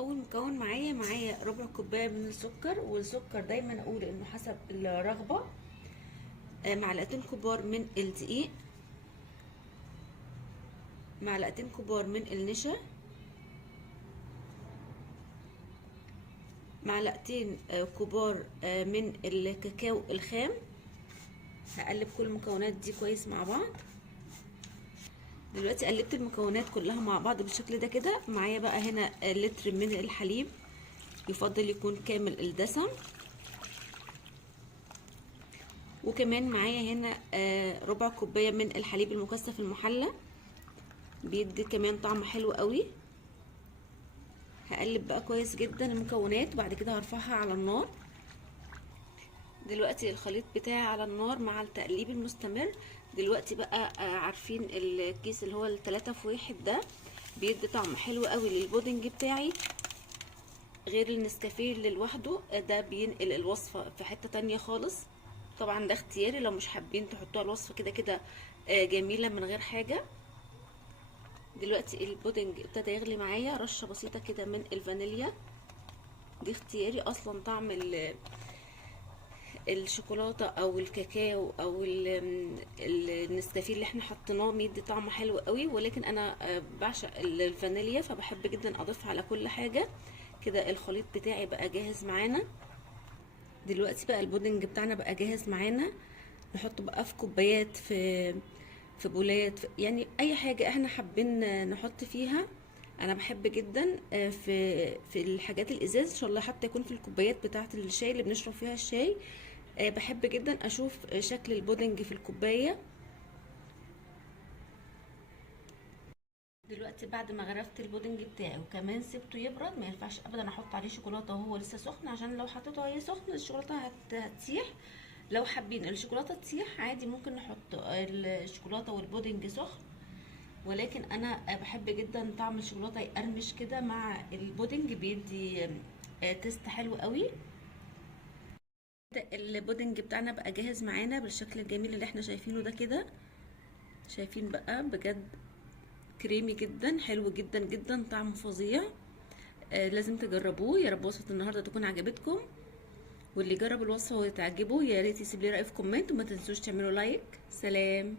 اول مكون معايا ربع كوبايه من السكر، والسكر دايما اقول انه حسب الرغبه. معلقتين كبار من الدقيق، معلقتين كبار من النشا، معلقتين كبار من الكاكاو الخام. هقلب كل المكونات دي كويس مع بعض. دلوقتي قلبت المكونات كلها مع بعض بالشكل ده كده. معايا بقى هنا لتر من الحليب، يفضل يكون كامل الدسم. وكمان معايا هنا ربع كوبايه من الحليب المكثف المحلى، بيدي كمان طعم حلو قوي. هقلب بقى كويس جدا المكونات، وبعد كده هرفعها على النار. دلوقتي الخليط بتاعي على النار مع التقليب المستمر. دلوقتي بقى عارفين الكيس اللي هو التلاتة في واحد ده بيدي طعم حلو قوي للبودنج بتاعي، غير النسكافيه اللي لوحده ده بينقل الوصفة في حتة تانية خالص. طبعا ده اختياري، لو مش حابين تحطوها الوصفة كده كده جميلة من غير حاجة. دلوقتي البودنج ابتدى يغلي معايا، رشة بسيطة كده من الفانيليا، دي اختياري. اصلا طعم الشوكولاتة او الكاكاو او النسكافيه اللي احنا حطيناه بيدي طعم حلو قوي، ولكن انا بعشق الفانيليا فبحب جدا اضيفها على كل حاجة. كده الخليط بتاعي بقى جاهز معانا. دلوقتي بقى البودنج بتاعنا بقى جاهز معانا. نحطه بقى في كوبايات، في بولات، يعني اي حاجة احنا حابين نحط فيها. انا بحب جدا في الحاجات الازاز ان شاء الله، حتى يكون في الكوبايات بتاعه الشاي اللي بنشرب فيها الشاي. بحب جدا اشوف شكل البودنج في الكوبايه. دلوقتي بعد ما غرفت البودنج بتاعي وكمان سبته يبرد، ما ينفعش ابدا احط عليه شوكولاته وهو لسه سخن، عشان لو حطيته وهي سخن الشوكولاته هتسيح. لو حابين الشوكولاته تسيح عادي ممكن نحط الشوكولاته والبودنج سخن، ولكن انا بحب جدا طعم الشوكولاته يقرمش كده مع البودنج، بيدي تيست حلو قوي. البودنج بتاعنا بقى جاهز معانا بالشكل الجميل اللي احنا شايفينه ده كده. شايفين بقى بجد كريمي جدا، حلو جدا جدا، طعمه فظيع. لازم تجربوه. يا رب وصفة النهارده تكون عجبتكم، واللي جرب الوصفة وتعجبه يا ريت يسيب لي رأي في كومنت، وما تنسوش تعملوا لايك. سلام.